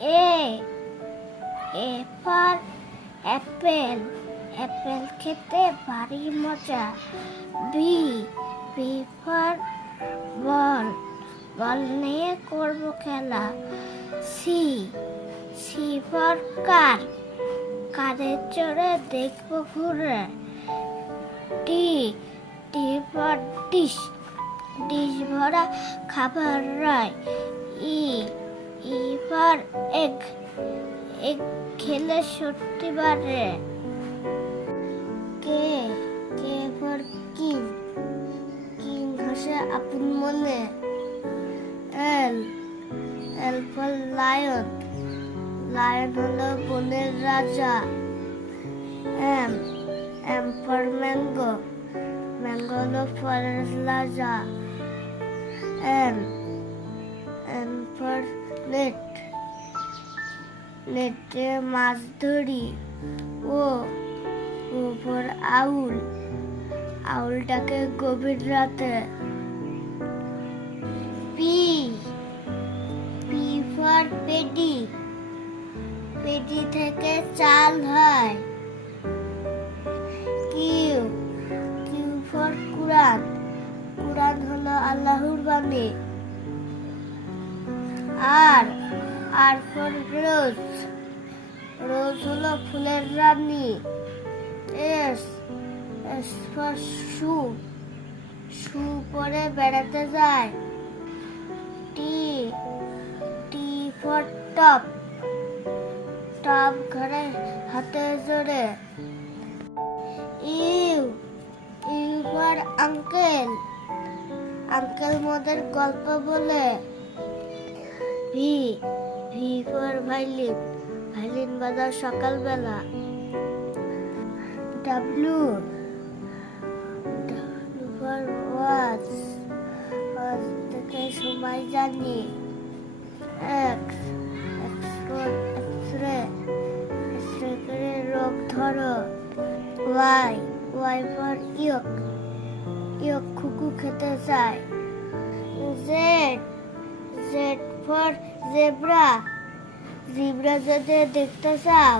A. A for apple. Apple খেতে ভারী মজা। B. B for বল। বল নিয়ে করব খেলা। C. C for কার। কারে চড়ে দেখব ঘুরে। D. D for dish. Dish ভরা খাবার রয়। E. E for egg. Egg খেলে শক্তি বাড়ে। K. K for king. King হাসে আপন মনে। L. L for lion. Lion হলো বনের রাজা। M. M for mango. Mango হলো ফলের রাজা। N. N for net. নেটে মাছ ধরি। ও ও for আউল। আউলটাকে গভীর রাতে। P. P for paddy. Paddy থেকে চাল হয়। Q. Q for কুরআন। কুরআন হলো আল্লাহর বাণী। R. R for রোজ। রোজ হলো ফুলের রানী। S. S for শু। শু পরে বেড়াতে যায়। T. T for top. Top ঘরে হাতে জোরে। U. U for uncle. Uncle মোদের গল্প বলে। V. V for violin. Violin বাজার সকালবেলা। W. W for watch. Watch থেকে সময় জানি। X. X for x ray. X ray করে রোগ ধরো। Y. Y for ইয়ক। ইয়ক খুকু খেতে চায়। Z. Z for zebra. Zebra যদি দেখতে চাও